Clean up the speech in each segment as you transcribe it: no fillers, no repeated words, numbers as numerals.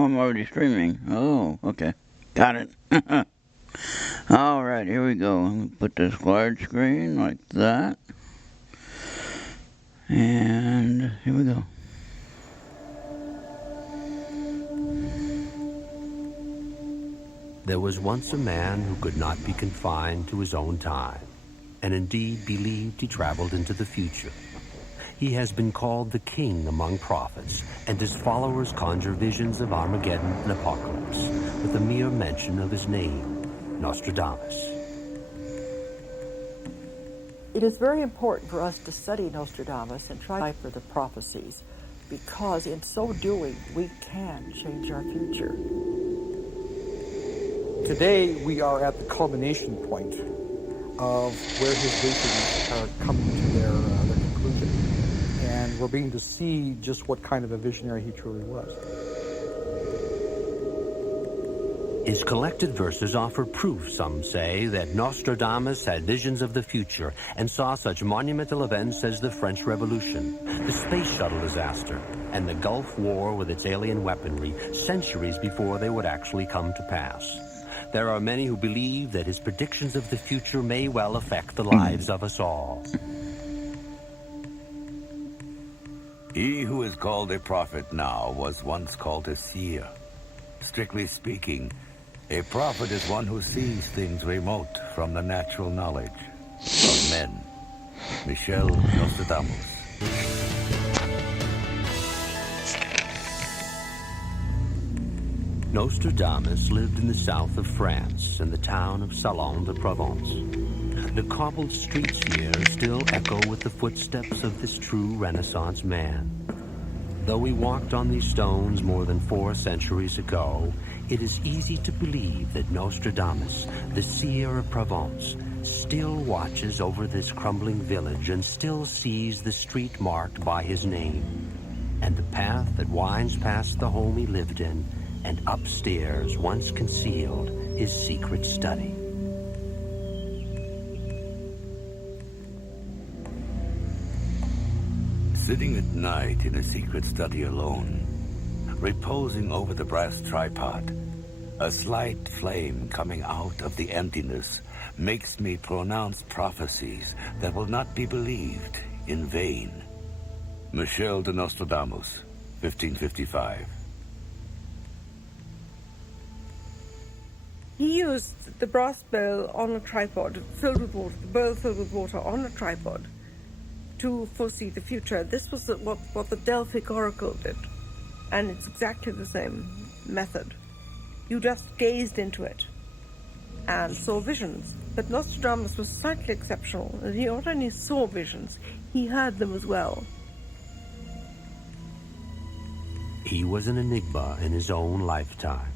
Oh, I'm already streaming. Oh, okay. Got it. Alright, here we go. I'm going to put this large screen like that. And here we go. There was once a man who could not be confined to his own time, and indeed believed he traveled into the future. He has been called the king among prophets, and his followers conjure visions of Armageddon and apocalypse with the mere mention of his name, Nostradamus. It is very important for us to study Nostradamus and try for the prophecies, because in so doing, we can change our future. Today, we are at the culmination point of where his visions are coming to their conclusion. And we're beginning to see just what kind of a visionary he truly was. His collected verses offer proof, some say, that Nostradamus had visions of the future and saw such monumental events as the French Revolution, the space shuttle disaster, and the Gulf War with its alien weaponry centuries before they would actually come to pass. There are many who believe that his predictions of the future may well affect the lives of us all. He who is called a prophet now was once called a seer. Strictly speaking, a prophet is one who sees things remote from the natural knowledge of men. Michel Nostradamus. Nostradamus lived in the south of France, in the town of Salon de Provence. The cobbled streets here still echo with the footsteps of this true Renaissance man. Though he walked on these stones more than 4 centuries ago, it is easy to believe that Nostradamus, the seer of Provence, still watches over this crumbling village and still sees the street marked by his name, and the path that winds past the home he lived in, and upstairs, once concealed, his secret study. Sitting at night in a secret study alone, reposing over the brass tripod, a slight flame coming out of the emptiness makes me pronounce prophecies that will not be believed in vain. Michel de Nostradamus, 1555. He used the brass bell on a tripod, filled with water, the bowl filled with water on a tripod, to foresee the future. This was what the Delphic oracle did, and it's exactly the same method. You just gazed into it and saw visions. But Nostradamus was slightly exceptional, and he not only saw visions, he heard them as well. He was an enigma in his own lifetime.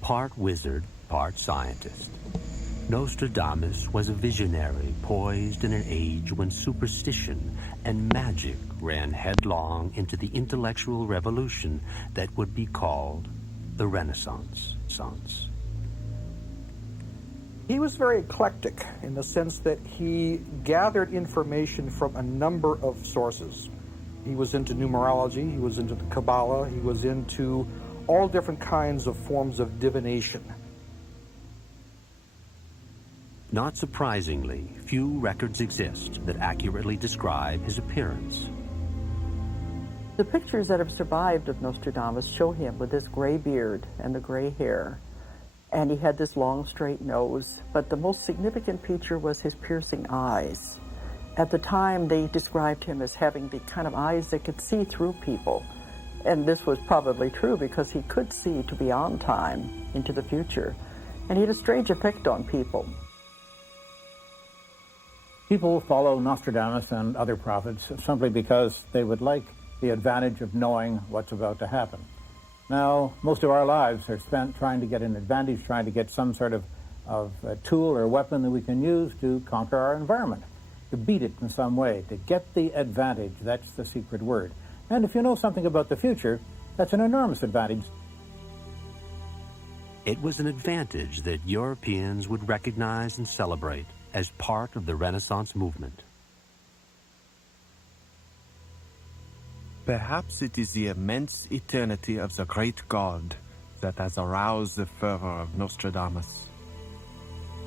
Part wizard, part scientist. Nostradamus was a visionary poised in an age when superstition and magic ran headlong into the intellectual revolution that would be called the Renaissance. He was very eclectic in the sense that he gathered information from a number of sources. He was into numerology, he was into the Kabbalah, he was into all different kinds of forms of divination. Not surprisingly, few records exist that accurately describe his appearance. The pictures that have survived of Nostradamus show him with this gray beard and the gray hair. And he had this long, straight nose. But the most significant feature was his piercing eyes. At the time, they described him as having the kind of eyes that could see through people. And this was probably true because he could see to beyond time, into the future. And he had a strange effect on people. People follow Nostradamus and other prophets simply because they would like the advantage of knowing what's about to happen. Now, most of our lives are spent trying to get an advantage, trying to get some sort of a tool or weapon that we can use to conquer our environment, to beat it in some way, to get the advantage. That's the secret word. And if you know something about the future, that's an enormous advantage. It was an advantage that Europeans would recognize and celebrate as part of the Renaissance movement. Perhaps it is the immense eternity of the great God that has aroused the fervor of Nostradamus.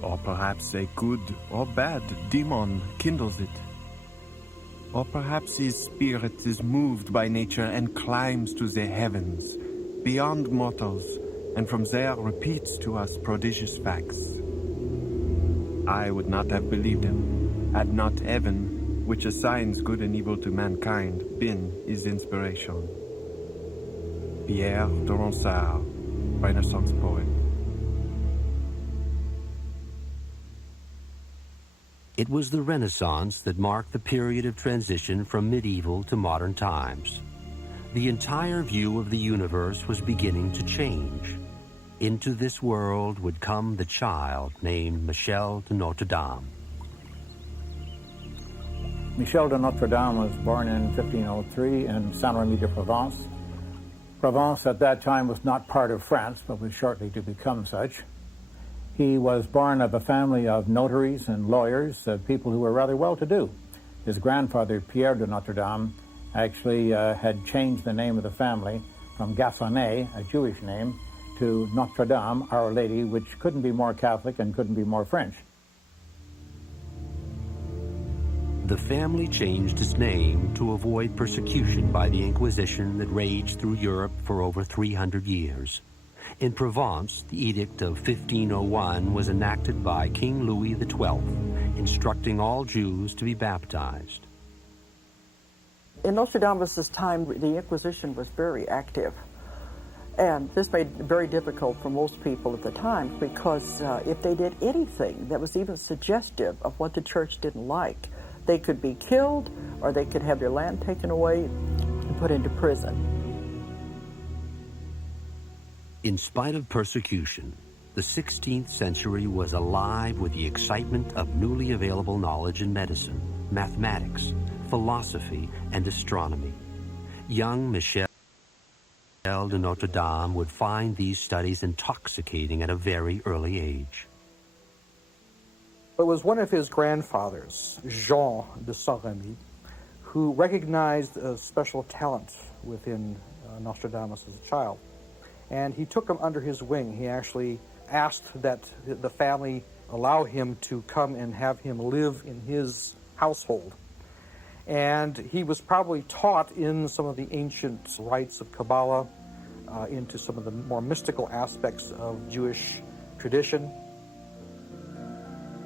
Or perhaps a good or bad demon kindles it. Or perhaps his spirit is moved by nature and climbs to the heavens, beyond mortals, and from there repeats to us prodigious facts. I would not have believed him, had not heaven, which assigns good and evil to mankind, been his inspiration. Pierre de Ronsard, Renaissance poet. It was the Renaissance that marked the period of transition from medieval to modern times. The entire view of the universe was beginning to change. Into this world would come the child named Michel de Notre Dame. Michel de Notre Dame was born in 1503 in Saint-Remy de Provence. Provence at that time was not part of France, but was shortly to become such. He was born of a family of notaries and lawyers, people who were rather well-to-do. His grandfather, Pierre de Notre Dame, actually had changed the name of the family from Gassonet, a Jewish name, to Notre Dame, Our Lady, which couldn't be more Catholic and couldn't be more French. The family changed its name to avoid persecution by the Inquisition that raged through Europe for over 300 years. In Provence, the Edict of 1501 was enacted by King Louis XII, instructing all Jews to be baptized. In Nostradamus' time, the Inquisition was very active. And this made it very difficult for most people at the time because if they did anything that was even suggestive of what the church didn't like, they could be killed or they could have their land taken away and put into prison. In spite of persecution, the 16th century was alive with the excitement of newly available knowledge in medicine, mathematics, philosophy, and astronomy. Young Michel de Notre Dame would find these studies intoxicating at a very early age. It was one of his grandfathers, Jean de Saint-Remy, who recognized a special talent within Nostradamus as a child. And he took him under his wing. He actually asked that the family allow him to come and have him live in his household. And he was probably taught in some of the ancient rites of Kabbalah, into some of the more mystical aspects of Jewish tradition.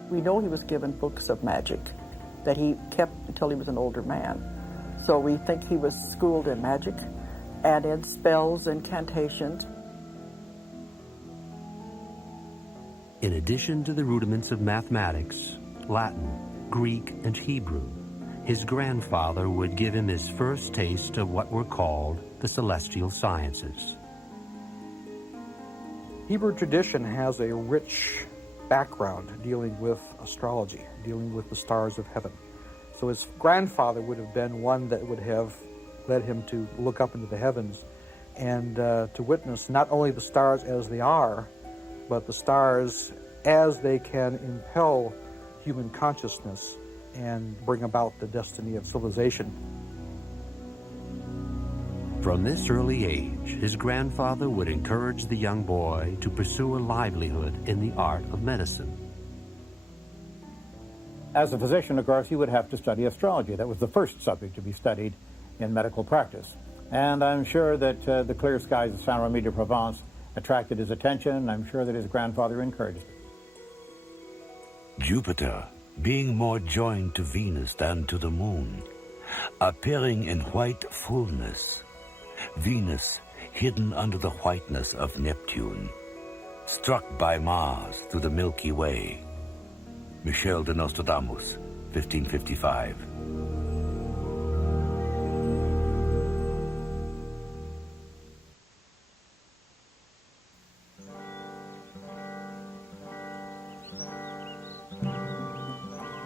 We know he was given books of magic that he kept until he was an older man. So we think he was schooled in magic and in spells and incantations. In addition to the rudiments of mathematics, Latin, Greek, and Hebrew, his grandfather would give him his first taste of what were called the celestial sciences. Hebrew tradition has a rich background dealing with astrology, dealing with the stars of heaven. So his grandfather would have been one that would have led him to look up into the heavens and to witness not only the stars as they are, but the stars as they can impel human consciousness and bring about the destiny of civilization. From this early age, his grandfather would encourage the young boy to pursue a livelihood in the art of medicine. As a physician, of course, he would have to study astrology. That was the first subject to be studied in medical practice. And I'm sure that the clear skies of Saint-Remy de Provence attracted his attention. I'm sure that his grandfather encouraged it. Jupiter, being more joined to Venus than to the moon, appearing in white fullness, Venus hidden under the whiteness of Neptune, struck by Mars through the Milky Way. Michel de Nostradamus, 1555.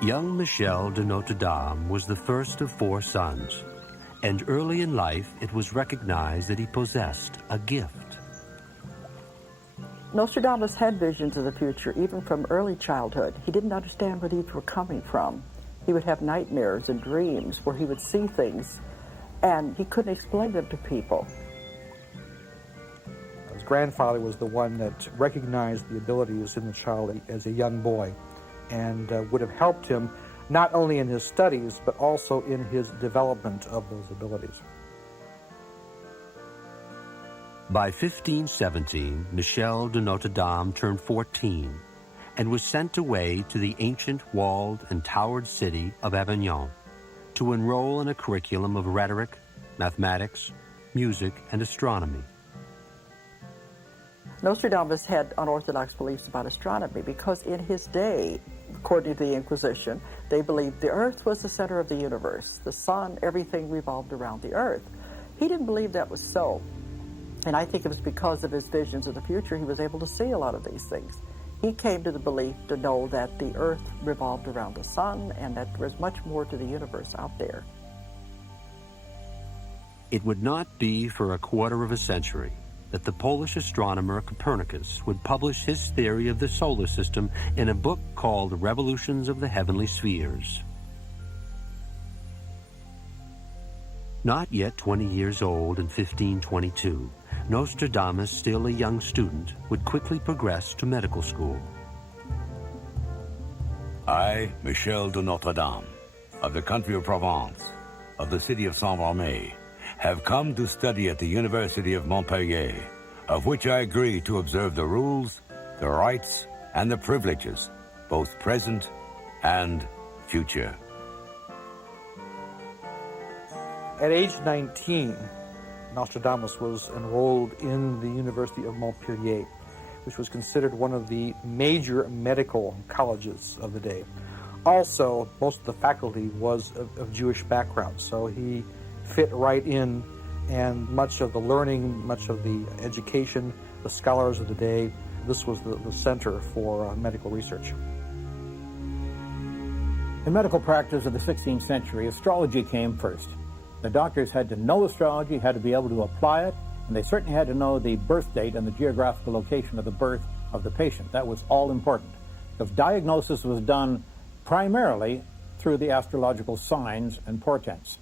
Young Michel de Notre Dame was the first of 4 sons, and early in life it was recognized that he possessed a gift. Nostradamus had visions of the future, even from early childhood. He didn't understand where these were coming from. He would have nightmares and dreams where he would see things, and he couldn't explain them to people. His grandfather was the one that recognized the abilities in the child as a young boy and would have helped him not only in his studies, but also in his development of those abilities. By 1517, Michel de Notre Dame turned 14 and was sent away to the ancient walled and towered city of Avignon to enroll in a curriculum of rhetoric, mathematics, music, and astronomy. Nostradamus had unorthodox beliefs about astronomy because in his day, according to the Inquisition, they believed the earth was the center of the universe. The sun, everything revolved around the earth. He didn't believe that was so. And I think it was because of his visions of the future he was able to see a lot of these things. He came to the belief to know that the earth revolved around the sun and that there was much more to the universe out there. It would not be for a quarter of a century that the Polish astronomer Copernicus would publish his theory of the solar system in a book called Revolutions of the Heavenly Spheres. Not yet 20 years old in 1522, Nostradamus, still a young student, would quickly progress to medical school. I, Michel de Notre Dame, of the country of Provence, of the city of Saint-Valmay, have come to study at the University of Montpellier, of which I agree to observe the rules, the rights, and the privileges, both present and future. At age 19, Nostradamus was enrolled in the University of Montpellier, which was considered one of the major medical colleges of the day. Also, most of the faculty was of Jewish background, so he fit right in, and much of the learning, much of the education, the scholars of the day, this was the center for medical research. In medical practice of the 16th century, astrology came first. The doctors had to know astrology, had to be able to apply it, and they certainly had to know the birth date and the geographical location of the birth of the patient. That was all important, because diagnosis was done primarily through the astrological signs and portents.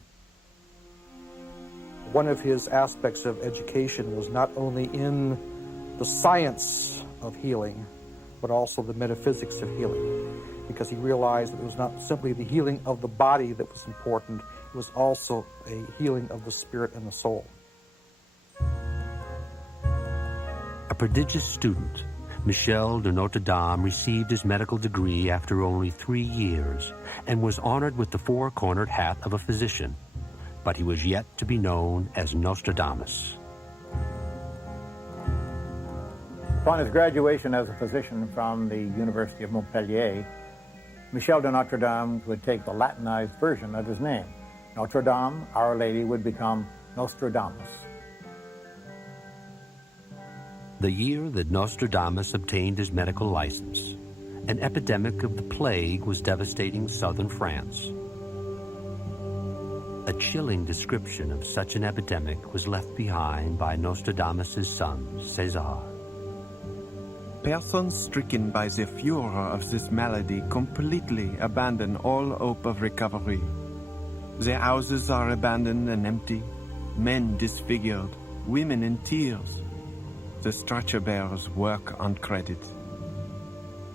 One of his aspects of education was not only in the science of healing, but also the metaphysics of healing, because he realized that it was not simply the healing of the body that was important, it was also a healing of the spirit and the soul. A prodigious student, Michel de Notre Dame received his medical degree after only 3 years and was honored with the four-cornered hat of a physician, but he was yet to be known as Nostradamus. Upon his graduation as a physician from the University of Montpellier, Michel de Notre Dame would take the Latinized version of his name. Notre Dame, Our Lady, would become Nostradamus. The year that Nostradamus obtained his medical license, an epidemic of the plague was devastating southern France. A chilling description of such an epidemic was left behind by Nostradamus' son, César. Persons stricken by the furor of this malady completely abandon all hope of recovery. Their houses are abandoned and empty, men disfigured, women in tears. The stretcher bearers work on credit.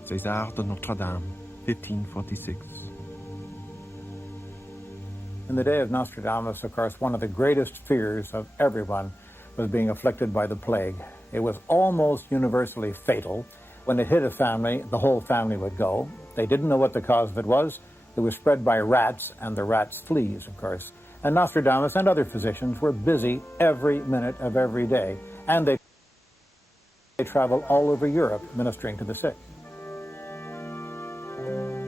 César de Notre Dame, 1546. In the day of Nostradamus, of course, one of the greatest fears of everyone was being afflicted by the plague. It was almost universally fatal. When it hit a family, the whole family would go. They didn't know what the cause of it was. It was spread by rats, and the rats' fleas, of course. And Nostradamus and other physicians were busy every minute of every day, and they traveled all over Europe ministering to the sick.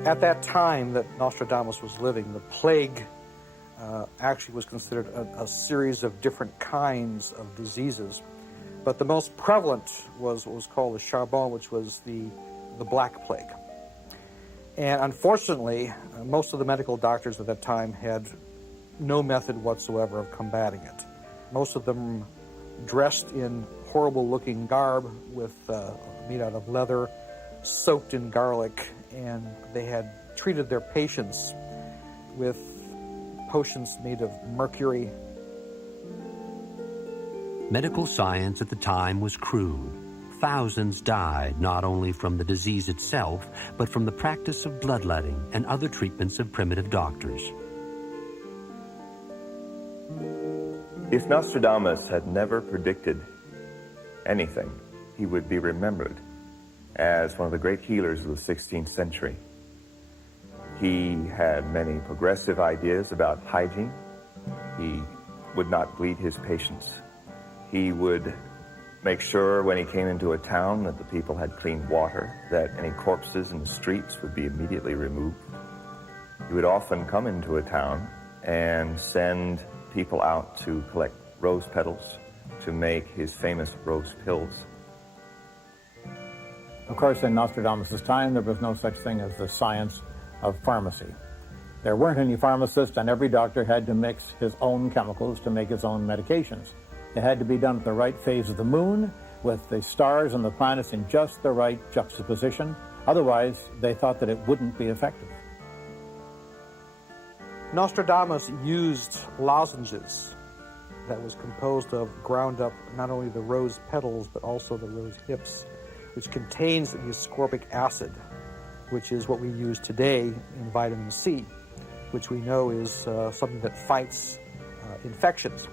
At that time that Nostradamus was living, the plague actually was considered a series of different kinds of diseases. But the most prevalent was what was called the charbon, which was the Black Plague. And unfortunately, most of the medical doctors at that time had no method whatsoever of combating it. Most of them dressed in horrible-looking garb made out of leather, soaked in garlic, and they had treated their patients with potions made of mercury Medical science at the time was crude. Thousands died not only from the disease itself, but from the practice of bloodletting and other treatments of primitive doctors. If Nostradamus had never predicted anything, he would be remembered as one of the great healers of the 16th century. He had many progressive ideas about hygiene. He would not bleed his patients. He would make sure when he came into a town that the people had clean water, that any corpses in the streets would be immediately removed. He would often come into a town and send people out to collect rose petals to make his famous rose pills. Of course, in Nostradamus' time, there was no such thing as the science of pharmacy. There weren't any pharmacists, and every doctor had to mix his own chemicals to make his own medications. It had to be done at the right phase of the moon, with the stars and the planets in just the right juxtaposition. Otherwise, they thought that it wouldn't be effective. Nostradamus used lozenges that was composed of ground up not only the rose petals but also the rose hips, which contains the ascorbic acid, which is what we use today in vitamin C, which we know is something that fights infections.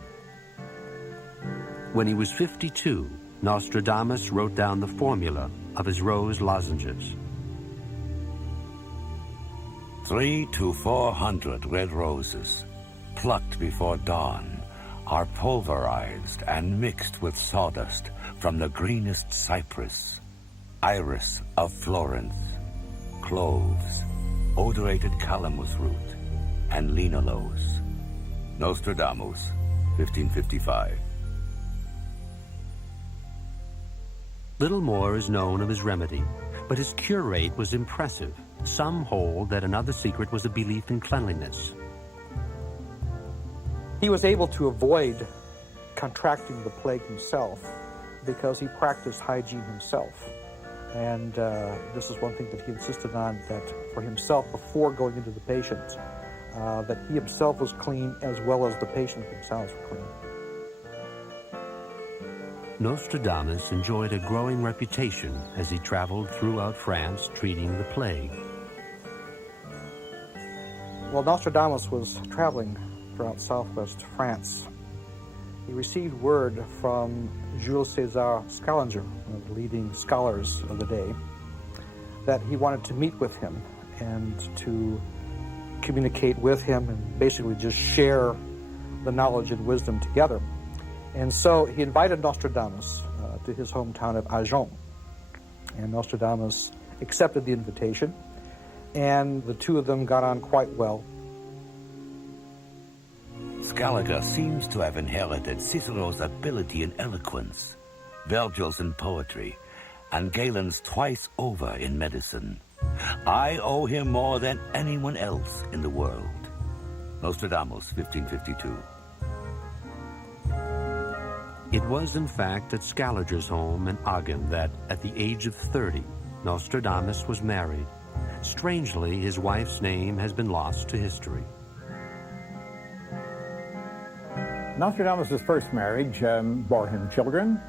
When he was 52, Nostradamus wrote down the formula of his rose lozenges. 300 to 400 red roses, plucked before dawn, are pulverized and mixed with sawdust from the greenest cypress, iris of Florence, cloves, odorated calamus root, and linaloes. Nostradamus, 1555. Little more is known of his remedy, but his cure rate was impressive. Some hold that another secret was a belief in cleanliness. He was able to avoid contracting the plague himself because he practiced hygiene himself. And this is one thing that he insisted on, that for himself, before going into the patients, that he himself was clean as well as the patients themselves were clean. Nostradamus enjoyed a growing reputation as he traveled throughout France treating the plague. While Nostradamus was traveling throughout southwest France, he received word from Jules César Scaliger, one of the leading scholars of the day, that he wanted to meet with him and to communicate with him and basically just share the knowledge and wisdom together. And so he invited Nostradamus to his hometown of Agen. And Nostradamus accepted the invitation, and the two of them got on quite well. Scaliger seems to have inherited Cicero's ability in eloquence, Virgil's in poetry, and Galen's twice over in medicine. I owe him more than anyone else in the world. Nostradamus, 1552. It was, in fact, at Scaliger's home in Agen that, at the age of 30, Nostradamus was married. Strangely, his wife's name has been lost to history. Nostradamus' first marriage bore him children.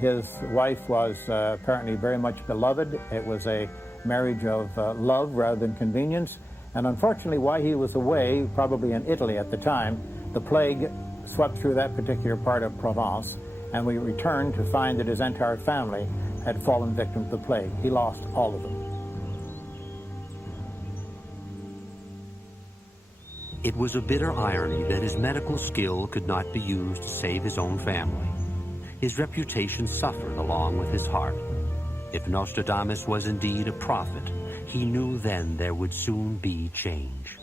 His wife was apparently very much beloved. It was a marriage of love rather than convenience. And unfortunately, while he was away, probably in Italy at the time, the plague swept through that particular part of Provence, and we returned to find that his entire family had fallen victim to the plague. He lost all of them. It was a bitter irony that his medical skill could not be used to save his own family. His reputation suffered along with his heart. If Nostradamus was indeed a prophet, he knew then there would soon be change.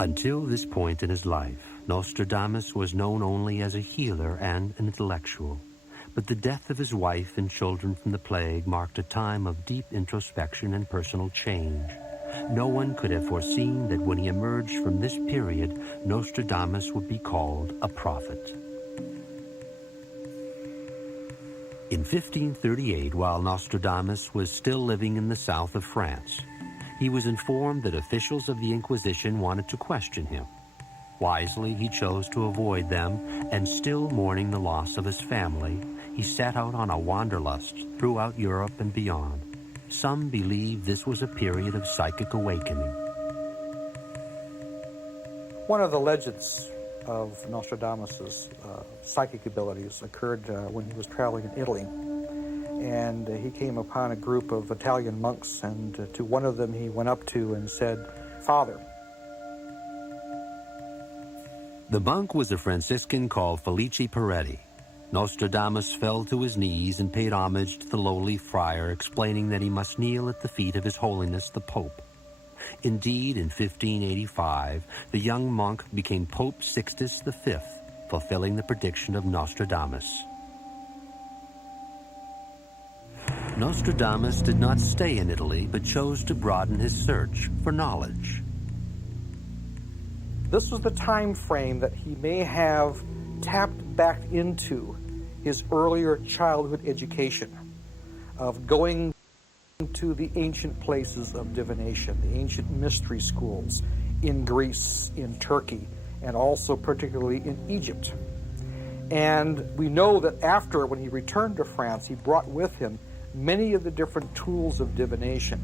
Until this point in his life, Nostradamus was known only as a healer and an intellectual. But the death of his wife and children from the plague marked a time of deep introspection and personal change. No one could have foreseen that when he emerged from this period, Nostradamus would be called a prophet. In 1538, while Nostradamus was still living in the south of France, he was informed that officials of the Inquisition wanted to question him. Wisely, he chose to avoid them, and still mourning the loss of his family, he set out on a wanderlust throughout Europe and beyond. Some believe this was a period of psychic awakening. One of the legends of Nostradamus' psychic abilities occurred when he was traveling in Italy. And he came upon a group of Italian monks, and to one of them he went up to and said, "Father." The monk was a Franciscan called Felice Peretti. Nostradamus fell to his knees and paid homage to the lowly friar, explaining that he must kneel at the feet of His Holiness the Pope. Indeed, in 1585, the young monk became Pope Sixtus V, fulfilling the prediction of Nostradamus. Nostradamus did not stay in Italy, but chose to broaden his search for knowledge. This was the time frame that he may have tapped back into his earlier childhood education of going to the ancient places of divination, the ancient mystery schools in Greece, in Turkey, and also particularly in Egypt. And we know that after, when he returned to France, he brought with him many of the different tools of divination.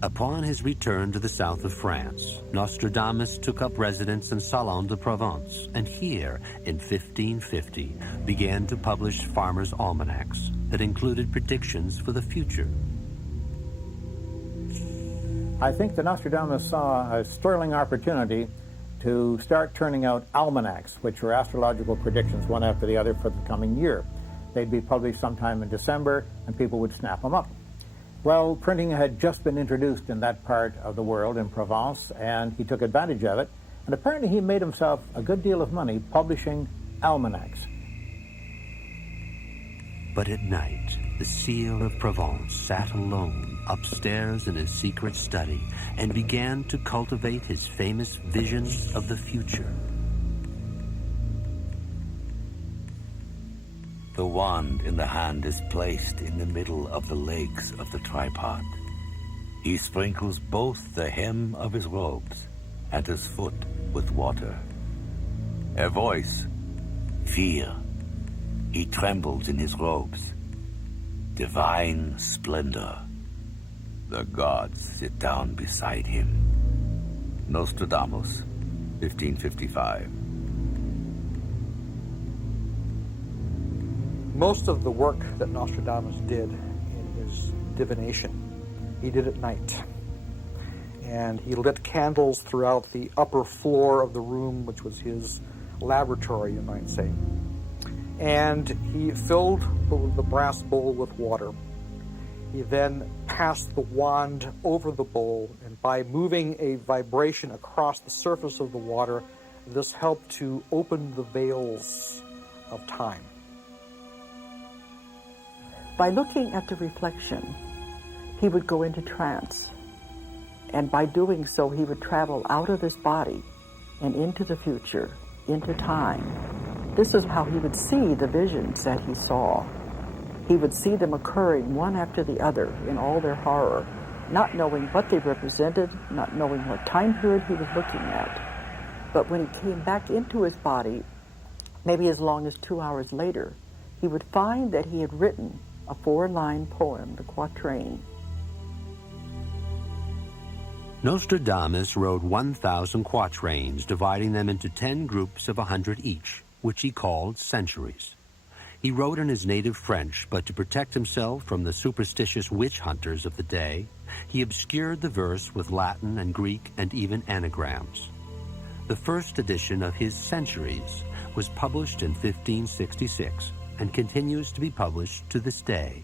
Upon his return to the south of France, Nostradamus took up residence in Salon de Provence, and here, in 1550, began to publish farmers' almanacs that included predictions for the future. I think that Nostradamus saw a sterling opportunity to start turning out almanacs, which were astrological predictions one after the other for the coming year. They'd be published sometime in December, and people would snap them up. Well, printing had just been introduced in that part of the world, in Provence, and he took advantage of it, and apparently he made himself a good deal of money publishing almanacs. But at night, the seer of Provence sat alone upstairs in his secret study and began to cultivate his famous visions of the future. The wand in the hand is placed in the middle of the legs of the tripod. He sprinkles both the hem of his robes and his foot with water. A voice, fear. He trembles in his robes. Divine splendor. The gods sit down beside him. Nostradamus, 1555. Most of the work that Nostradamus did in his divination, he did at night. And he lit candles throughout the upper floor of the room, which was his laboratory, you might say. And he filled the brass bowl with water. He then passed the wand over the bowl, and by moving a vibration across the surface of the water, this helped to open the veils of time. By looking at the reflection, he would go into trance. And by doing so, he would travel out of his body and into the future, into time. This is how he would see the visions that he saw. He would see them occurring one after the other in all their horror, not knowing what they represented, not knowing what time period he was looking at. But when he came back into his body, maybe as long as 2 hours later, he would find that he had written a 4-line poem, the quatrain. Nostradamus wrote 1,000 quatrains, dividing them into 10 groups of 100 each, which he called centuries. He wrote in his native French, but to protect himself from the superstitious witch hunters of the day, he obscured the verse with Latin and Greek and even anagrams. The first edition of his Centuries was published in 1566 and continues to be published to this day.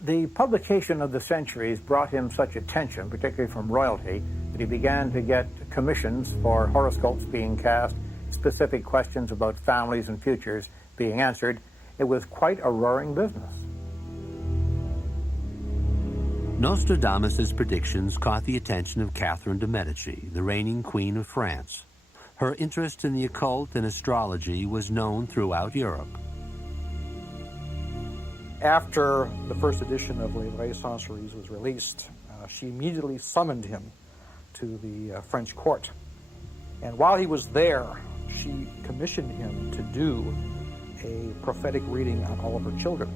The publication of the Centuries brought him such attention, particularly from royalty, that he began to get commissions for horoscopes being cast, specific questions about families and futures being answered. It was quite a roaring business. Nostradamus's predictions caught the attention of Catherine de' Medici, the reigning queen of France. Her interest in the occult and astrology was known throughout Europe. After the first edition of Les Vraies Sorceries was released, she immediately summoned him to the French court. And while he was there, she commissioned him to do a prophetic reading on all of her children.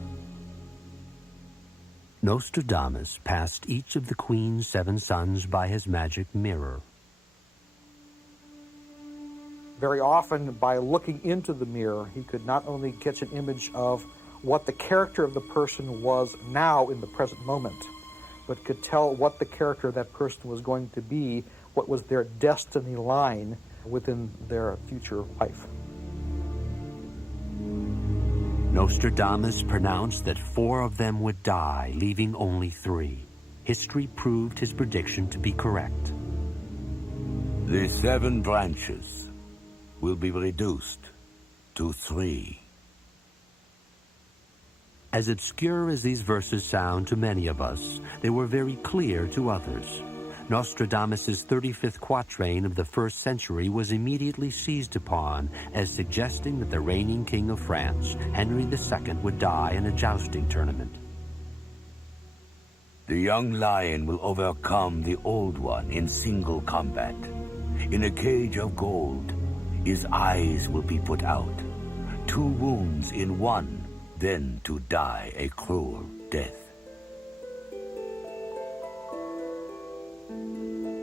Nostradamus passed each of the Queen's 7 sons by his magic mirror. Very often, by looking into the mirror, he could not only catch an image of what the character of the person was now in the present moment, but could tell what the character of that person was going to be, what was their destiny line within their future life. Nostradamus pronounced that 4 of them would die, leaving only 3. History proved his prediction to be correct. The 7 branches will be reduced to 3. As obscure as these verses sound to many of us, they were very clear to others. Nostradamus's 35th quatrain of the 1st century was immediately seized upon as suggesting that the reigning king of France, Henry II, would die in a jousting tournament. The young lion will overcome the old one in single combat. In a cage of gold, his eyes will be put out. 2 wounds in one, then to die a cruel death.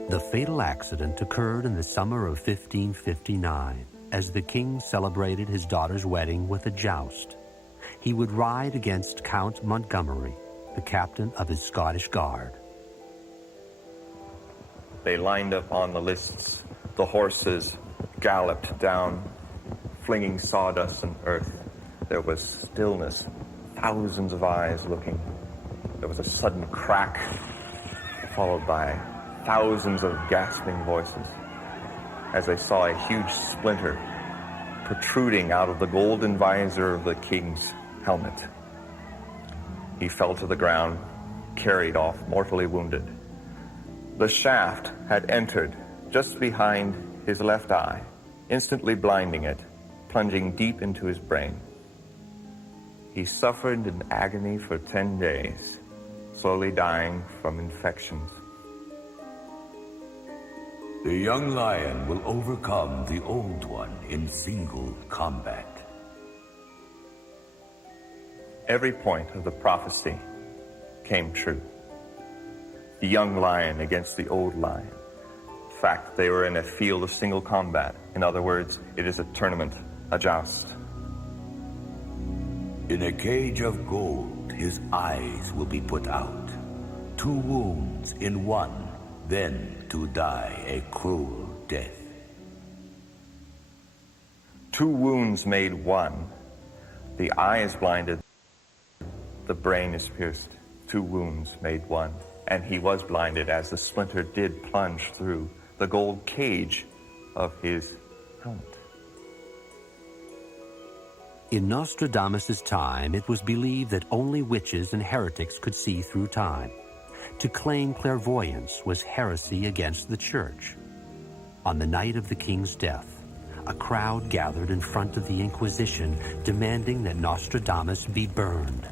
The fatal accident occurred in the summer of 1559, as the king celebrated his daughter's wedding with a joust. He would ride against Count Montgomery, the captain of his Scottish Guard. They lined up on the lists. The horses galloped down, flinging sawdust and earth. There was stillness, thousands of eyes looking. There was a sudden crack, followed by thousands of gasping voices, as they saw a huge splinter protruding out of the golden visor of the king's helmet. He fell to the ground, carried off, mortally wounded. The shaft had entered just behind his left eye, instantly blinding it, plunging deep into his brain. He suffered in agony for 10 days, slowly dying from infections. The young lion will overcome the old one in single combat. Every point of the prophecy came true. The young lion against the old lion. In fact, they were in a field of single combat. In other words, it is a tournament, a joust. In a cage of gold, his eyes will be put out. 2 wounds in one, then to die a cruel death. 2 wounds made one. The eye is blinded, the brain is pierced. 2 wounds made one. And he was blinded as the splinter did plunge through the gold cage of his helmet. In Nostradamus' time, it was believed that only witches and heretics could see through time. To claim clairvoyance was heresy against the church. On the night of the king's death, a crowd gathered in front of the Inquisition, demanding that Nostradamus be burned.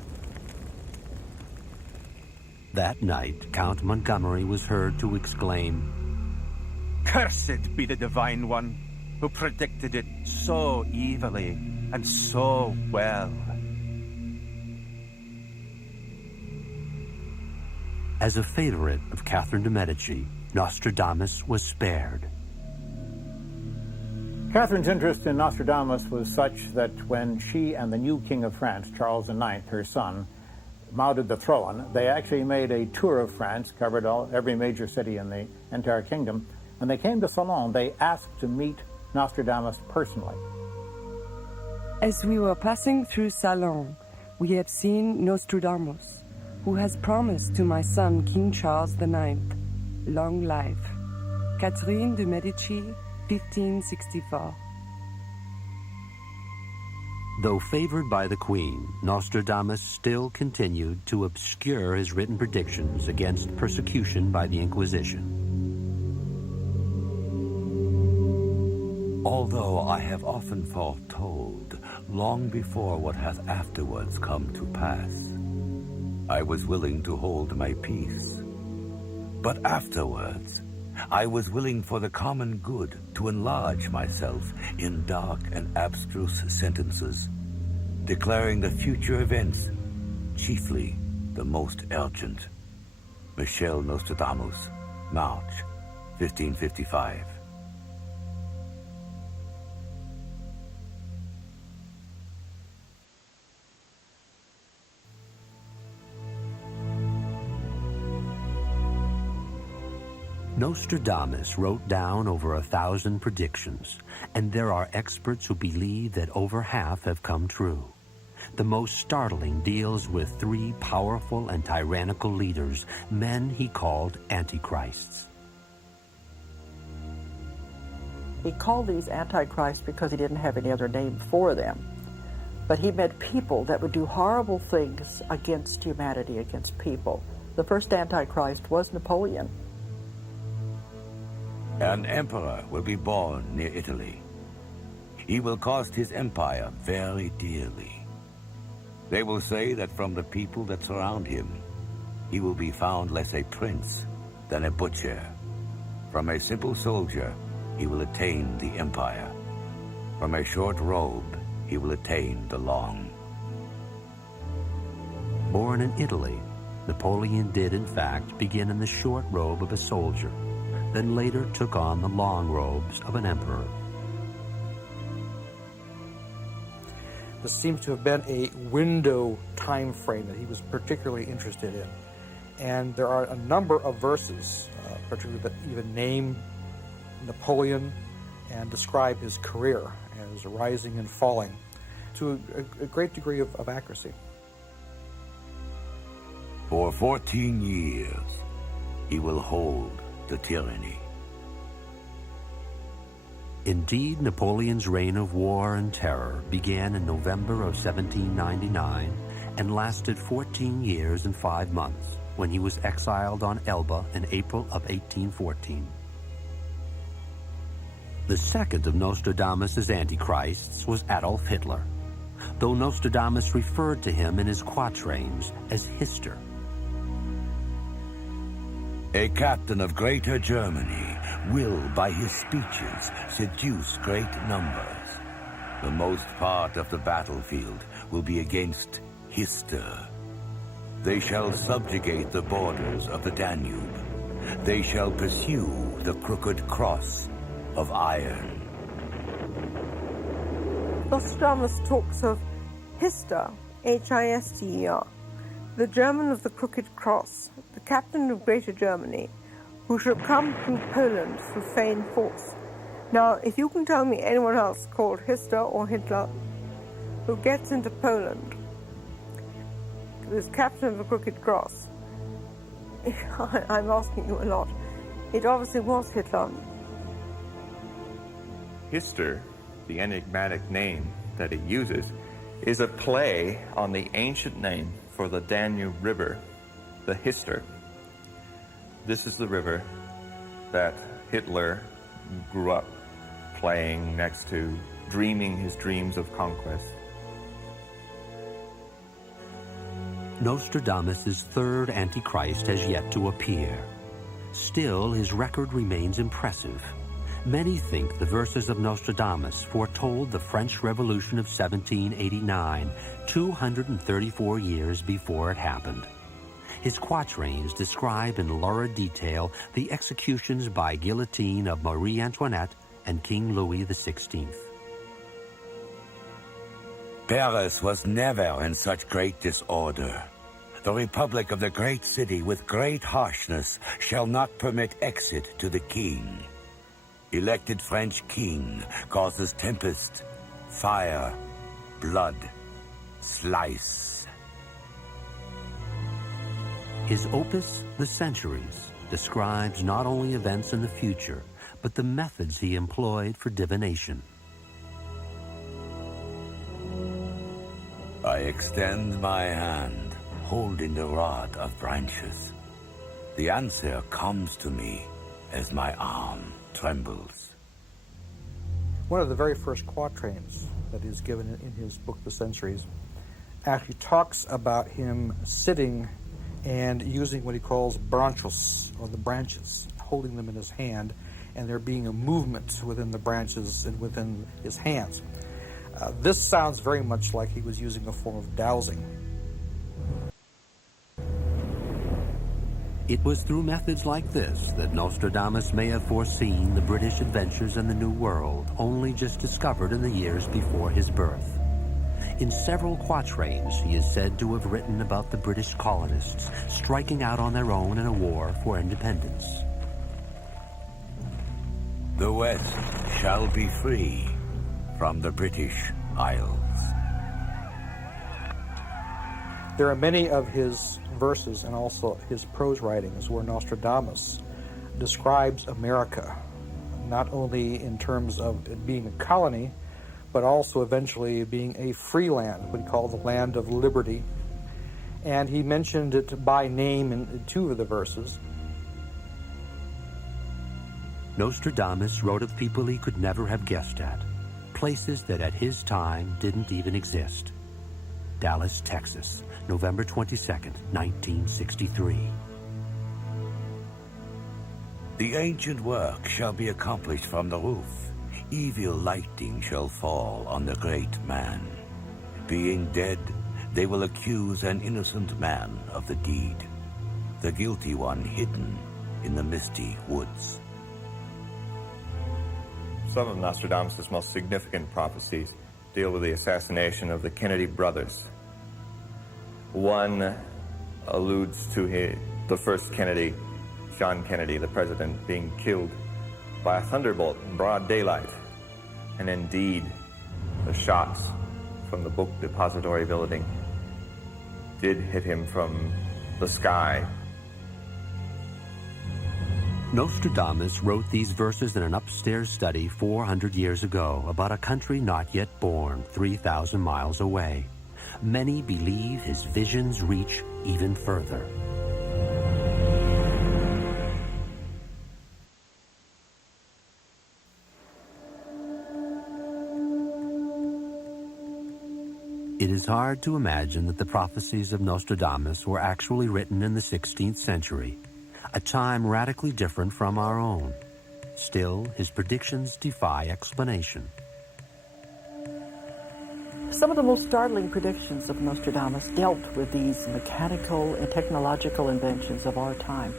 That night, Count Montgomery was heard to exclaim, "Cursed be the Divine One, who predicted it so evilly and so well." As a favorite of Catherine de' Medici, Nostradamus was spared. Catherine's interest in Nostradamus was such that when she and the new King of France, Charles IX, her son, mounted the throne, they actually made a tour of France, covered every major city in the entire kingdom. When they came to Salon, they asked to meet Nostradamus personally. As we were passing through Salon, we have seen Nostradamus, who has promised to my son, King Charles IX, long life. Catherine de' Medici, 1564. Though favored by the Queen, Nostradamus still continued to obscure his written predictions against persecution by the Inquisition. Although I have often foretold, long before what hath afterwards come to pass, I was willing to hold my peace. But afterwards, I was willing for the common good to enlarge myself in dark and abstruse sentences, declaring the future events, chiefly the most urgent. Michel Nostradamus, March 1555. Nostradamus wrote down over 1,000 predictions, and there are experts who believe that over half have come true. The most startling deals with 3 powerful and tyrannical leaders, men he called antichrists. He called these antichrists because he didn't have any other name for them. But he meant people that would do horrible things against humanity, against people. The first antichrist was Napoleon. An emperor will be born near Italy. He will cost his empire very dearly. They will say that from the people that surround him, he will be found less a prince than a butcher. From a simple soldier, he will attain the empire. From a short robe, he will attain the long. Born in Italy, Napoleon did in fact begin in the short robe of a soldier, then later took on the long robes of an emperor. This seems to have been a window time frame that he was particularly interested in. And there are a number of verses, particularly that even name Napoleon and describe his career as rising and falling to a great degree of accuracy. For 14 years, he will hold the tyranny. Indeed, Napoleon's reign of war and terror began in November of 1799 and lasted 14 years and 5 months when he was exiled on Elba in April of 1814. The second of Nostradamus' antichrists was Adolf Hitler, though Nostradamus referred to him in his quatrains as Hister. A captain of Greater Germany will, by his speeches, seduce great numbers. The most part of the battlefield will be against Hister. They shall subjugate the borders of the Danube. They shall pursue the crooked cross of iron. Nostradamus talks of Hister, Hister, the German of the crooked cross, the captain of Greater Germany, who shall come from Poland through feigned force. Now, if you can tell me anyone else called Hister or Hitler who gets into Poland, who's captain of the crooked cross, I'm asking you a lot. It obviously was Hitler. Hister, the enigmatic name that it uses, is a play on the ancient name for the Danube River, the Hister. This is the river that Hitler grew up playing next to, dreaming his dreams of conquest. Nostradamus' third Antichrist has yet to appear. Still, his record remains impressive. Many think the verses of Nostradamus foretold the French Revolution of 1789, 234 years before it happened. His quatrains describe in lurid detail the executions by guillotine of Marie Antoinette and King Louis XVI. Paris was never in such great disorder. The republic of the great city with great harshness shall not permit exit to the king. Elected French king causes tempest, fire, blood, slice. His opus, The Centuries, describes not only events in the future, but the methods he employed for divination. I extend my hand, holding the rod of branches. The answer comes to me as my arm trembles. One of the very first quatrains that is given in his book, The Centuries, actually talks about him sitting and using what he calls branchos, or the branches, holding them in his hand, and there being a movement within the branches and within his hands. This sounds very much like he was using a form of dowsing. It was through methods like this that Nostradamus may have foreseen the British adventures in the New World, only just discovered in the years before his birth. In several quatrains, he is said to have written about the British colonists striking out on their own in a war for independence. The West shall be free from the British Isles. There are many of his verses and also his prose writings where Nostradamus describes America, not only in terms of it being a colony, but also eventually being a free land, what he called the land of liberty. And he mentioned it by name in two of the verses. Nostradamus wrote of people he could never have guessed at, places that at his time didn't even exist. Dallas, Texas, November 22nd, 1963. The ancient work shall be accomplished from the roof. Evil lighting shall fall on the great man. Being dead, they will accuse an innocent man of the deed, the guilty one hidden in the misty woods. Some of Nostradamus' most significant prophecies deal with the assassination of the Kennedy brothers. One alludes to the first Kennedy, John Kennedy, the president, being killed by a thunderbolt in broad daylight. And indeed, the shots from the book depository building did hit him from the sky. Nostradamus wrote these verses in an upstairs study 400 years ago about a country not yet born 3,000 miles away. Many believe his visions reach even further. It is hard to imagine that the prophecies of Nostradamus were actually written in the 16th century, a time radically different from our own. Still, his predictions defy explanation. Some of the most startling predictions of Nostradamus dealt with these mechanical and technological inventions of our time.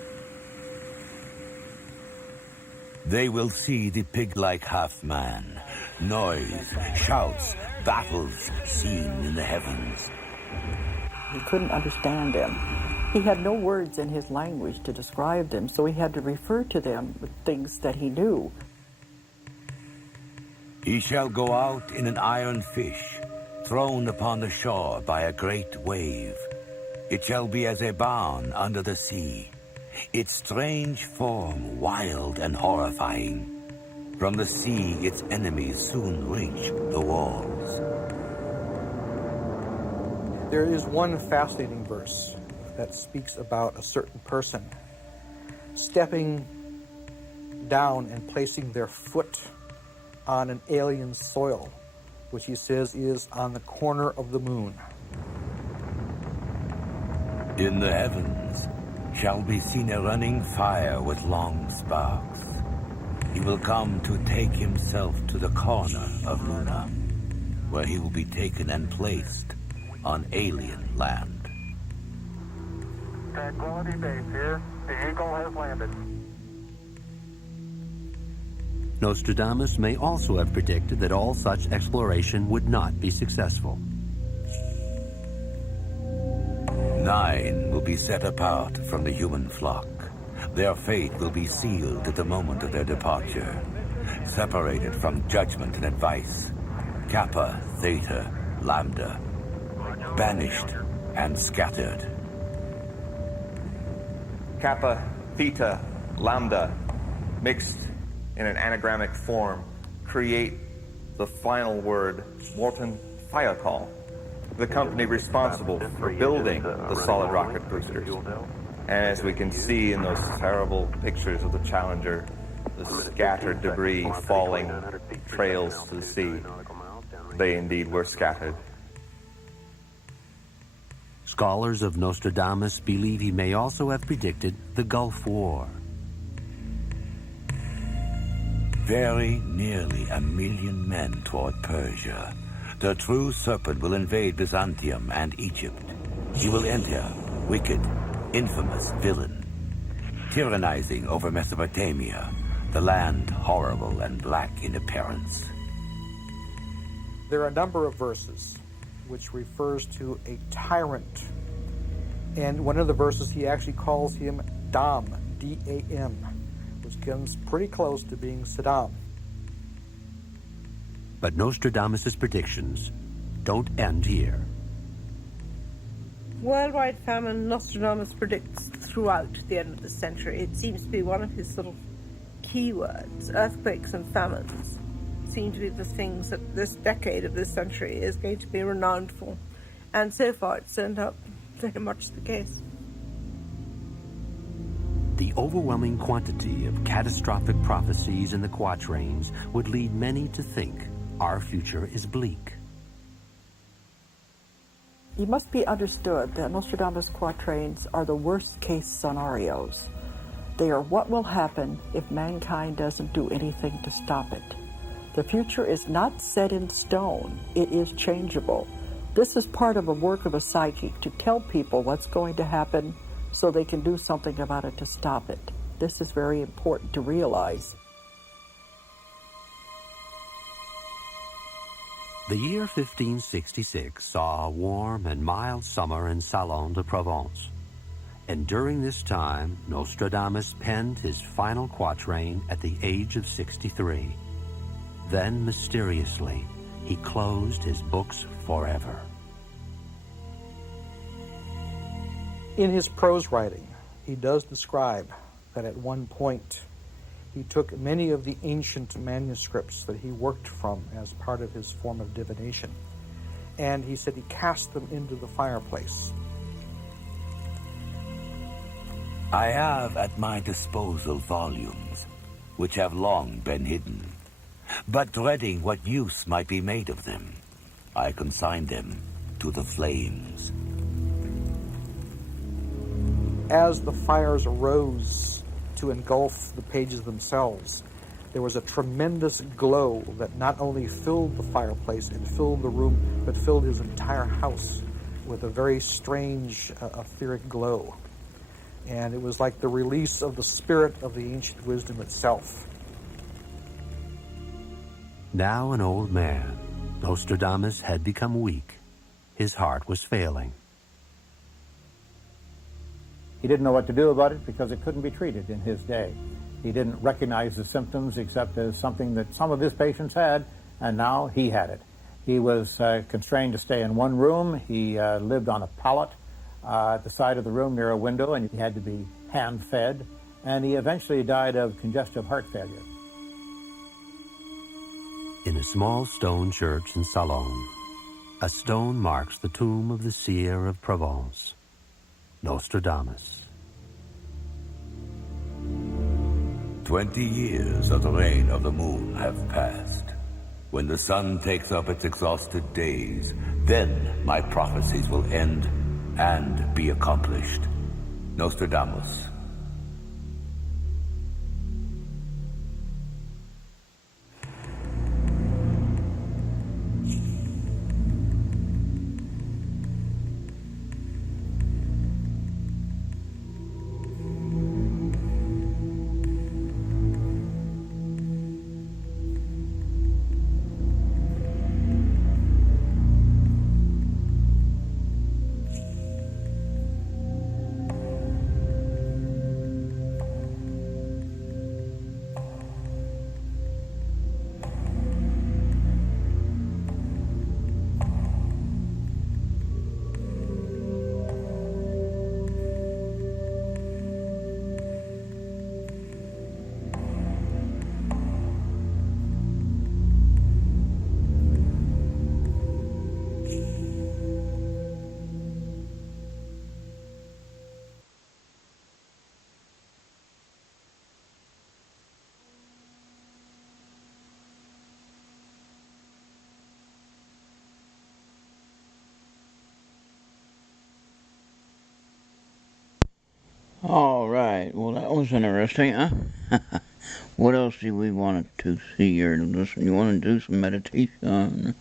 They will see the pig-like half-man, noise, shouts, battles seen in the heavens. He couldn't understand them. He had no words in his language to describe them, so he had to refer to them with things that he knew. He shall go out in an iron fish, thrown upon the shore by a great wave. It shall be as a barn under the sea, its strange form wild and horrifying. From the sea its enemies soon reach the walls. There is one fascinating verse that speaks about a certain person stepping down and placing their foot on an alien soil, which he says is on the corner of the moon. In the heavens shall be seen a running fire with long sparks. He will come to take himself to the corner of Luna, where he will be taken and placed on alien land. Tranquility Base here. The Eagle has landed. Nostradamus may also have predicted that all such exploration would not be successful. 9 will be set apart from the human flock. Their fate will be sealed at the moment of their departure, separated from judgment and advice. Kappa, Theta, Lambda, banished and scattered. Kappa, Theta, Lambda, mixed in an anagrammic form, create the final word, Morton Fiacol, the company responsible for building the solid rocket boosters. And as we can see in those terrible pictures of the Challenger, the scattered debris falling trails to the sea. They indeed were scattered. Scholars of Nostradamus believe he may also have predicted the Gulf War. Very nearly 1 million men toward Persia. The true serpent will invade Byzantium and Egypt. He will enter, wicked, infamous villain, tyrannizing over Mesopotamia, the land horrible and black in appearance. There are a number of verses which refers to a tyrant. And one of the verses, he actually calls him Dam, D-A-M, which comes pretty close to being Saddam. But Nostradamus' predictions don't end here. Worldwide famine, Nostradamus predicts throughout the end of the century. It seems to be one of his sort of keywords. Earthquakes and famines seem to be the things that this decade of this century is going to be renowned for. And so far it's turned out very much the case. The overwhelming quantity of catastrophic prophecies in the quatrains would lead many to think our future is bleak. It must be understood that Nostradamus' quatrains are the worst-case scenarios. They are what will happen if mankind doesn't do anything to stop it. The future is not set in stone. It is changeable. This is part of a work of a psychic to tell people what's going to happen so they can do something about it to stop it. This is very important to realize. The year 1566 saw a warm and mild summer in Salon de Provence. And during this time, Nostradamus penned his final quatrain at the age of 63. Then, mysteriously, he closed his books forever. In his prose writing, he does describe that at one point he took many of the ancient manuscripts that he worked from as part of his form of divination, and he said he cast them into the fireplace. I have at my disposal volumes which have long been hidden, but dreading what use might be made of them, I consigned them to the flames. As the fires arose to engulf the pages themselves, there was a tremendous glow that not only filled the fireplace and filled the room, but filled his entire house with a very strange, etheric glow. And it was like the release of the spirit of the ancient wisdom itself. Now an old man, Nostradamus had become weak. His heart was failing. He didn't know what to do about it because it couldn't be treated in his day. He didn't recognize the symptoms except as something that some of his patients had, and now he had it. He was constrained to stay in one room. He lived on a pallet at the side of the room near a window, and he had to be hand-fed, and he eventually died of congestive heart failure. In a small stone church in Salon, a stone marks the tomb of the seer of Provence, Nostradamus. 20 years of the reign of the moon have passed. When the sun takes up its exhausted days, then my prophecies will end and be accomplished. Nostradamus. Alright, well that was interesting, huh? What else do we want to see or listen? You want to do some meditation?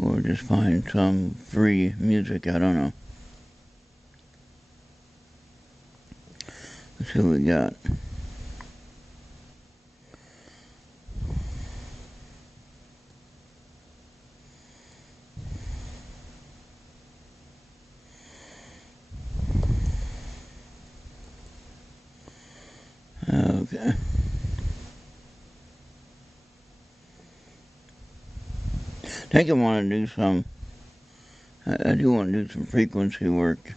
Or just find some free music? I don't know. Let's see what we got. Okay. I think I want to do some. I do want to do some frequency work.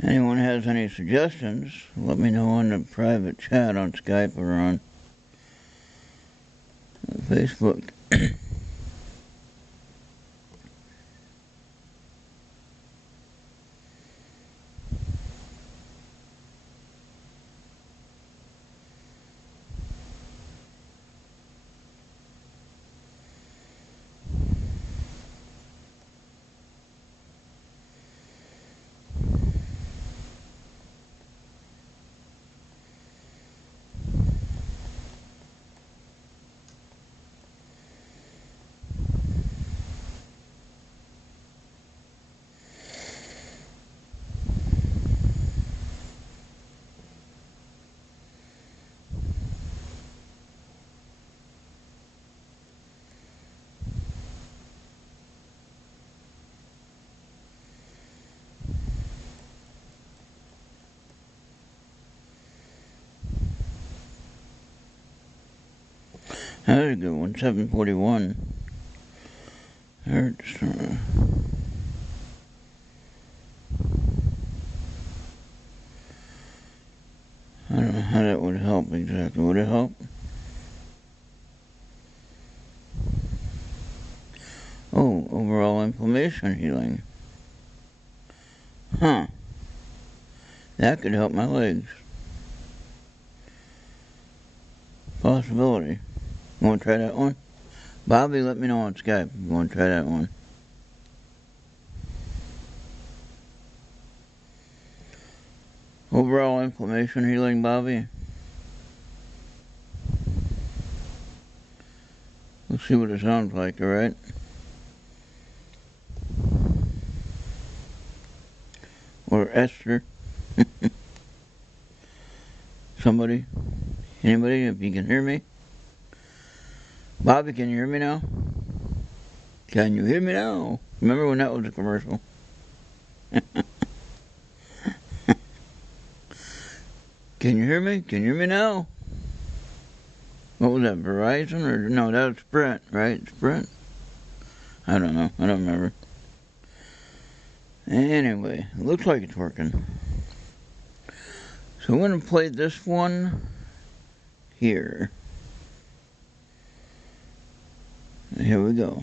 Anyone has any suggestions, let me know on the private chat on Skype or on Facebook. That was a good one, 741 hertz. I don't know how that would help exactly. Would it help? Oh, overall inflammation healing. Huh. That could help my legs. Possibility. You want to try that one? Bobby, let me know on Skype if you want to try that one. Overall inflammation healing, Bobby. Let's see what it sounds like, alright? Or Esther. Somebody? Anybody, if you can hear me? Bobby, can you hear me now? Can you hear me now? Remember when that was a commercial? Can you hear me? Can you hear me now? What was that, Verizon? Or no, that was Sprint, right? Sprint? I don't know. I don't remember. Anyway, it looks like it's working. So I'm going to play this one here. Here we go.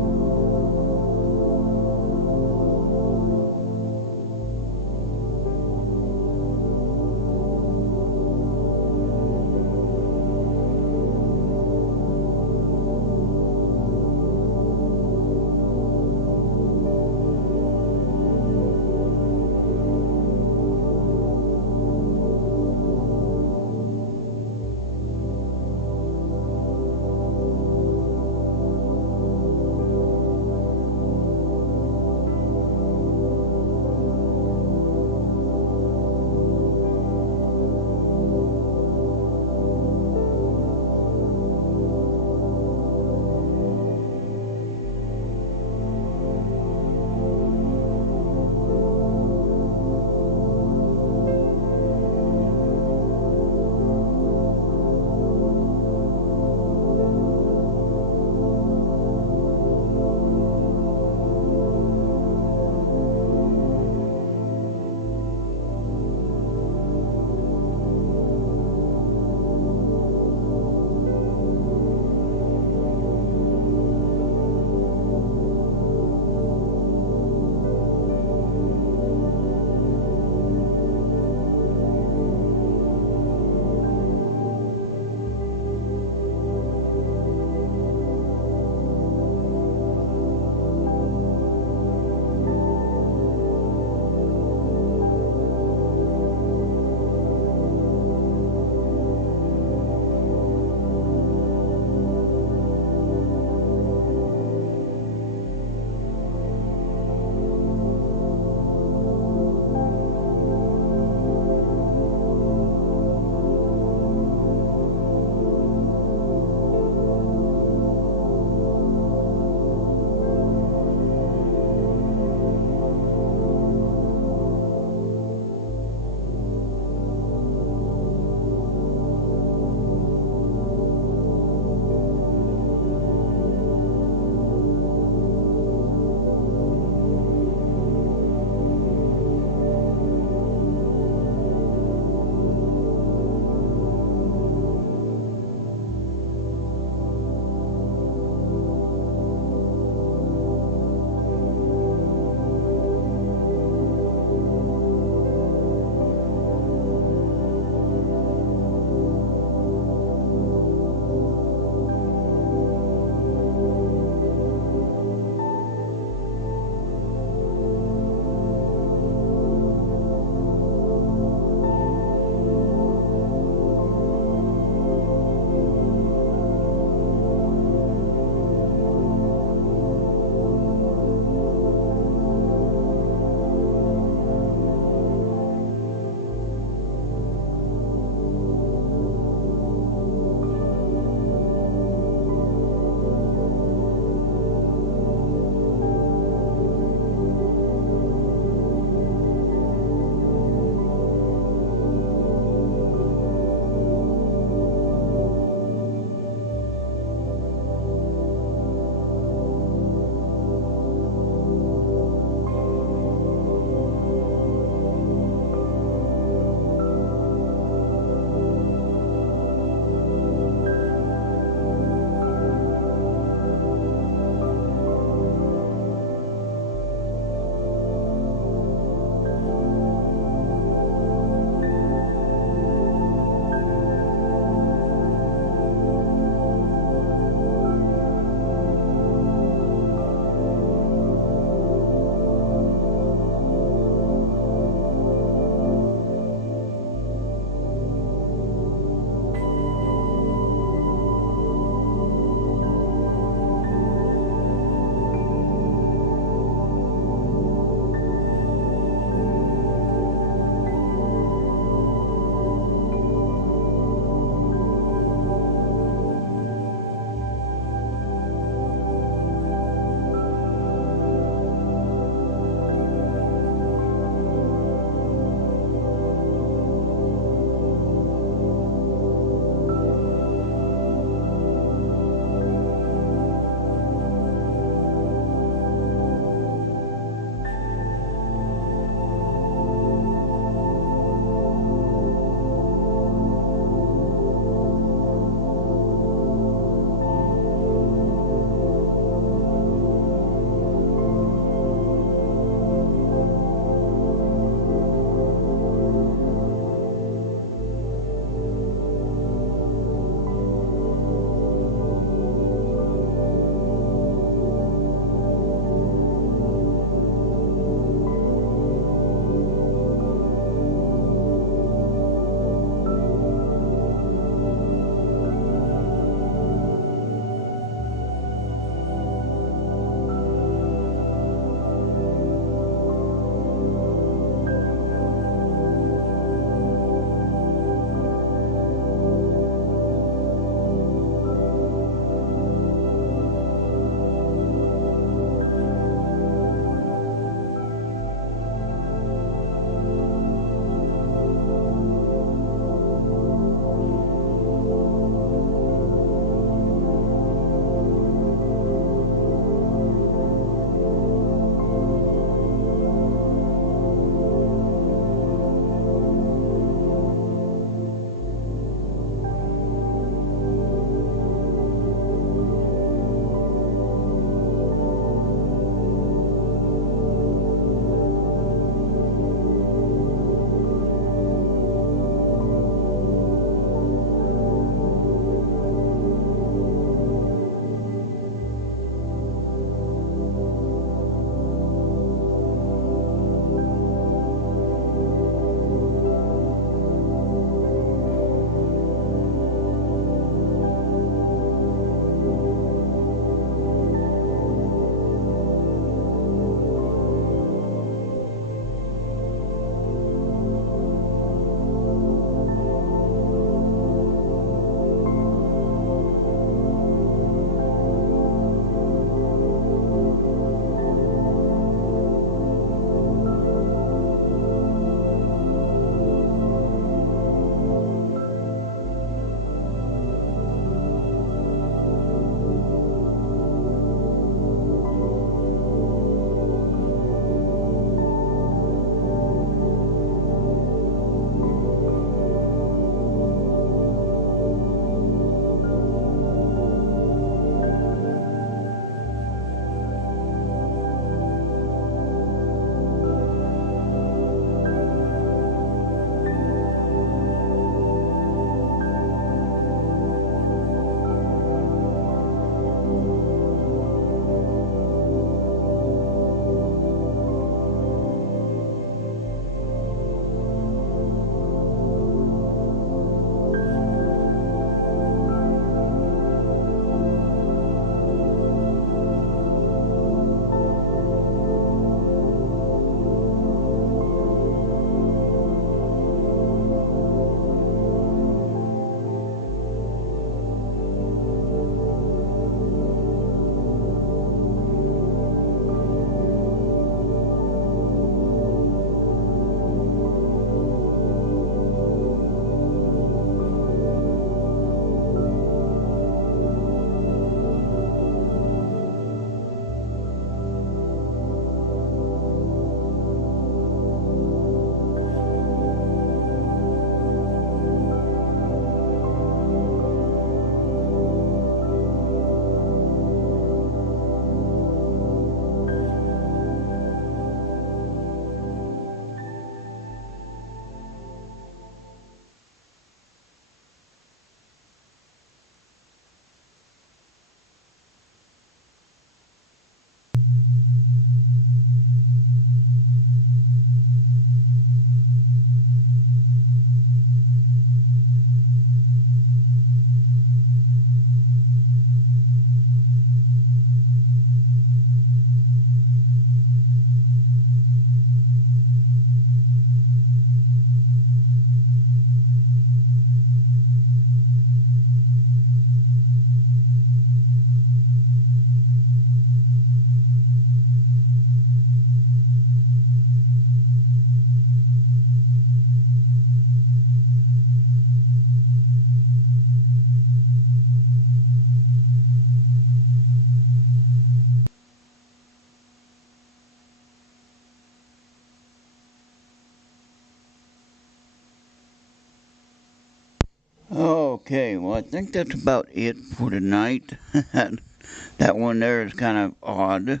Okay, well, I think that's about it for tonight. That one there is kind of odd.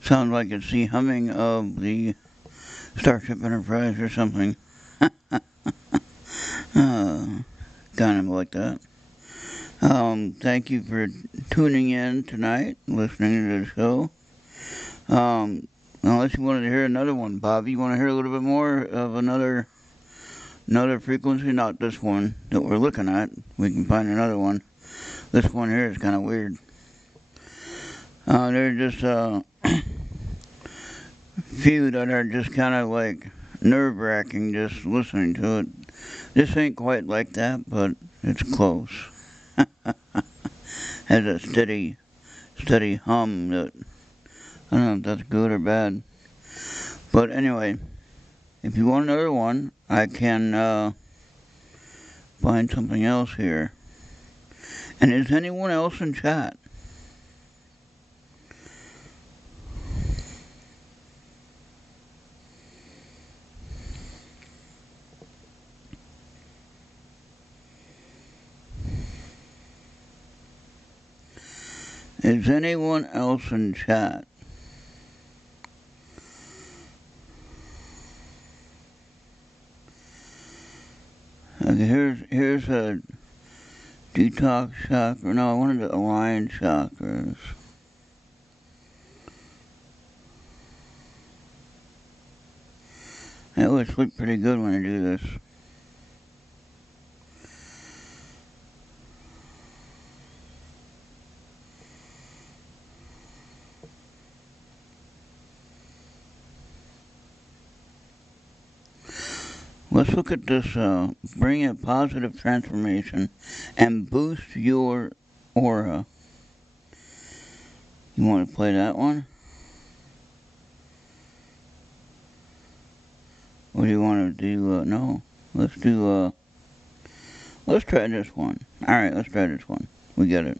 Sounds like it's the humming of the Starship Enterprise or something. Kind of like that. Thank you for tuning in tonight, listening to the show. Unless you wanted to hear another one, Bobby, you want to hear a little bit more of another frequency? Not this one that we're looking at. We can find another one. This one here is kind of weird. There's just few that are just kind of like nerve-wracking just listening to it. This ain't quite like that, but it's close. Has a steady hum that I don't know if that's good or bad. But anyway, if you want another one, I can find something else here. And is anyone else in chat? Is anyone else in chat? Okay, here's a detox chakra. No, I wanted to align chakras. I always sleep pretty good when I do this. Let's look at this, bring a positive transformation and boost your aura. You want to play that one? Or do you want to do, no. Let's do, let's try this one. Alright, let's try this one. We get it.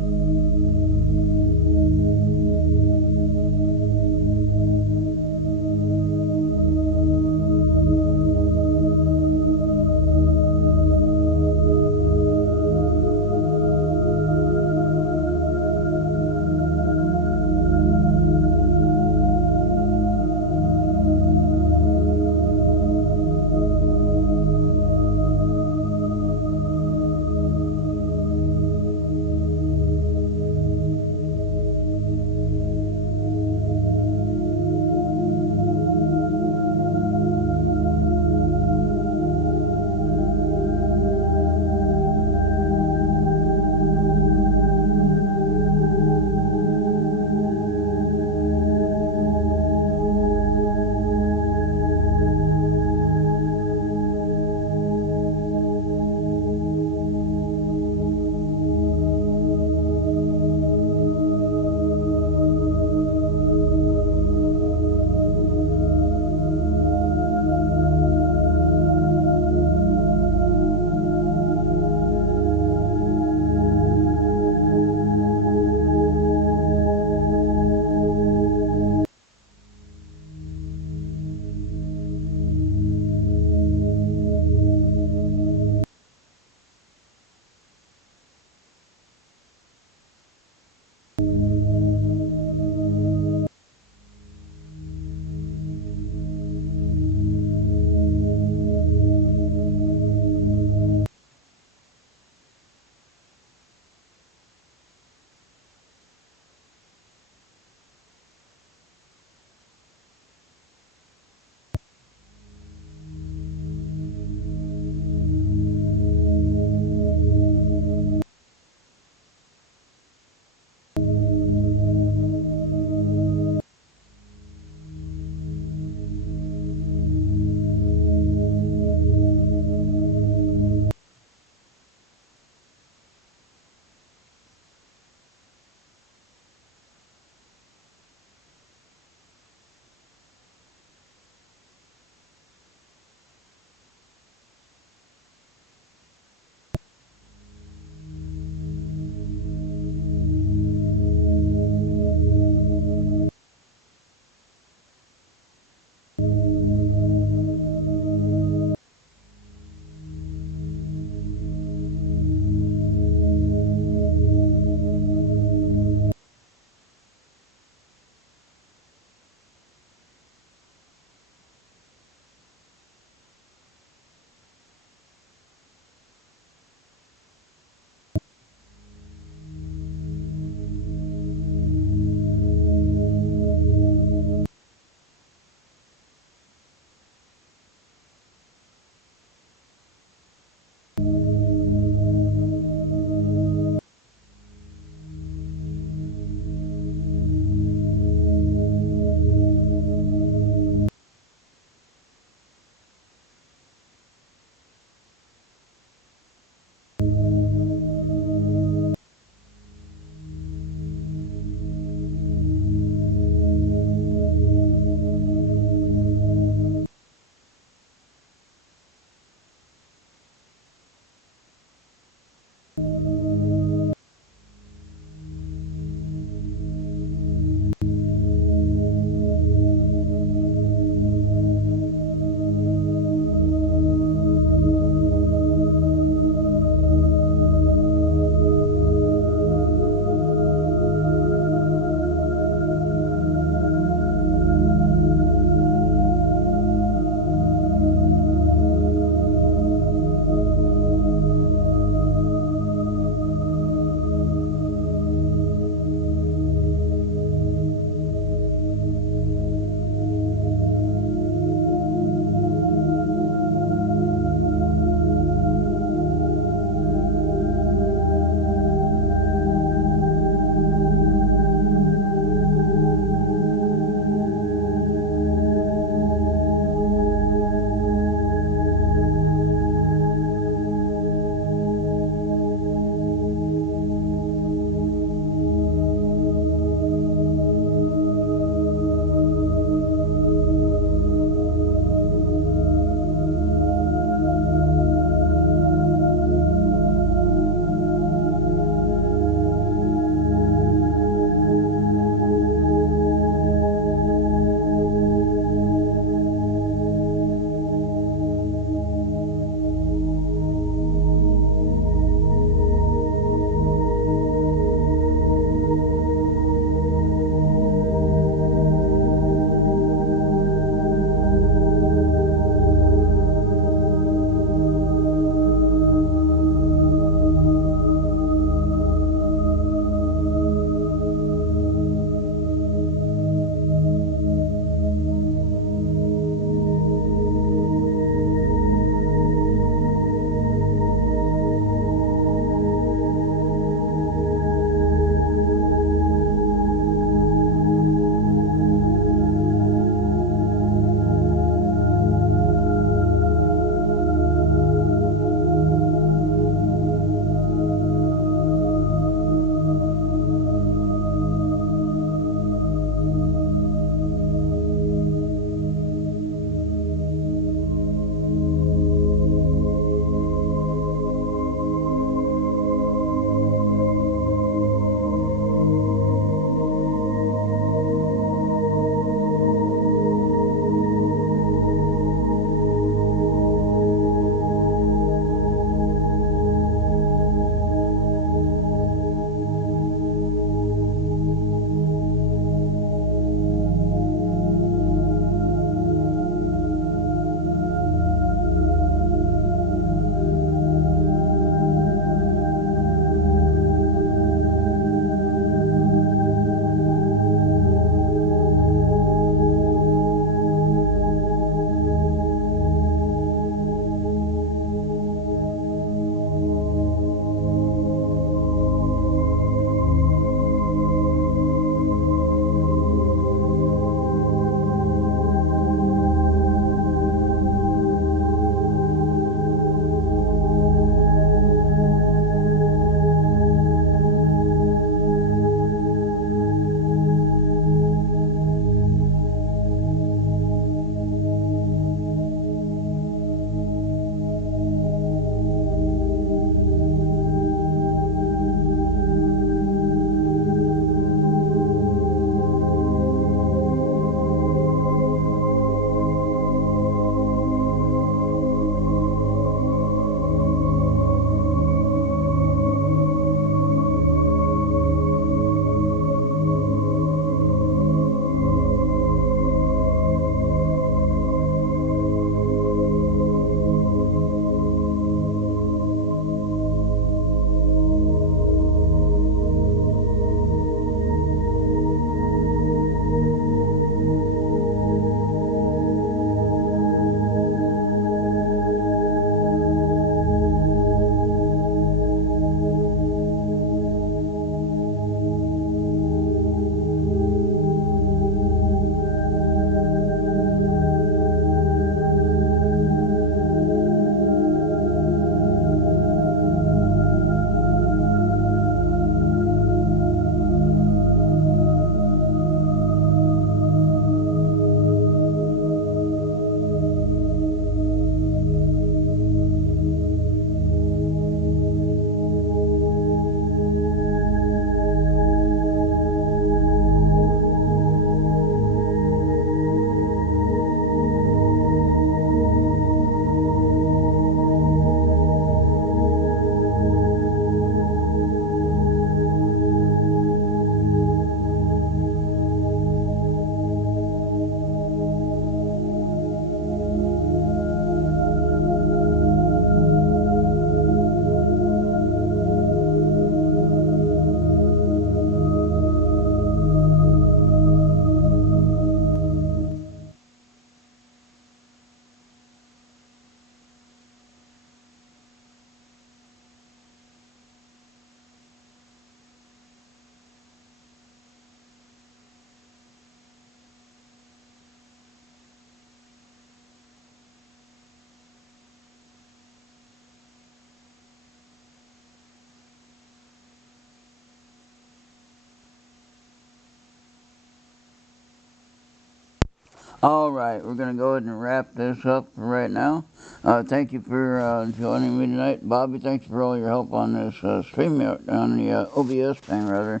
Alright, we're going to go ahead and wrap this up right now. Thank you for joining me tonight. Bobby, thank you for all your help on this stream, on the OBS thing, rather.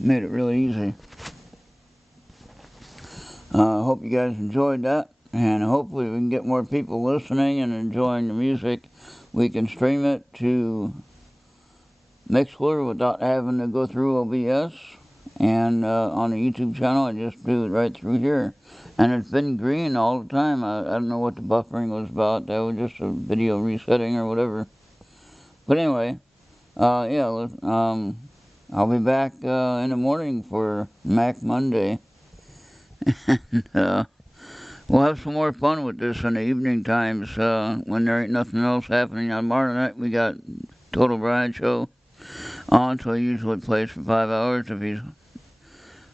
Made it really easy. Hope you guys enjoyed that, and hopefully we can get more people listening and enjoying the music. We can stream it to Mixler without having to go through OBS, and on the YouTube channel I just do it right through here, and it's been green all the time. I don't know what the buffering was about. That was just a video resetting or whatever. But anyway, yeah, I'll be back in the morning for Mac Monday. And we'll have some more fun with this in the evening times when there ain't nothing else happening. Tomorrow night we got Total Brian Show on, so he usually plays for 5 hours. If he's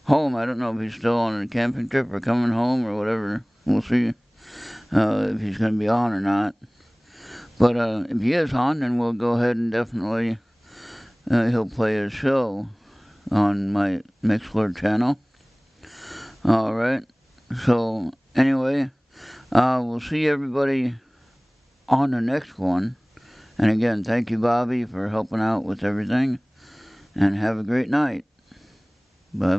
home, I don't know if he's still on a camping trip or coming home or whatever. We'll see if he's going to be on or not. But if he is on, then we'll go ahead and definitely he'll play his show on my Mixler channel. Alright, so anyway, we'll see everybody on the next one. And again, thank you, Bobby, for helping out with everything. And have a great night.